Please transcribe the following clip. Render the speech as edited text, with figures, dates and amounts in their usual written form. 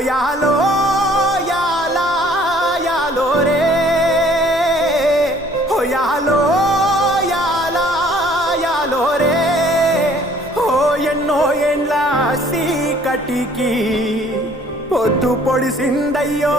యాలో యాలా యాలో రే యాలో యాలా యాలో రే ఎన్నో ఎండ్ల సీకటికి పొద్దు పొడిసిందయ్యో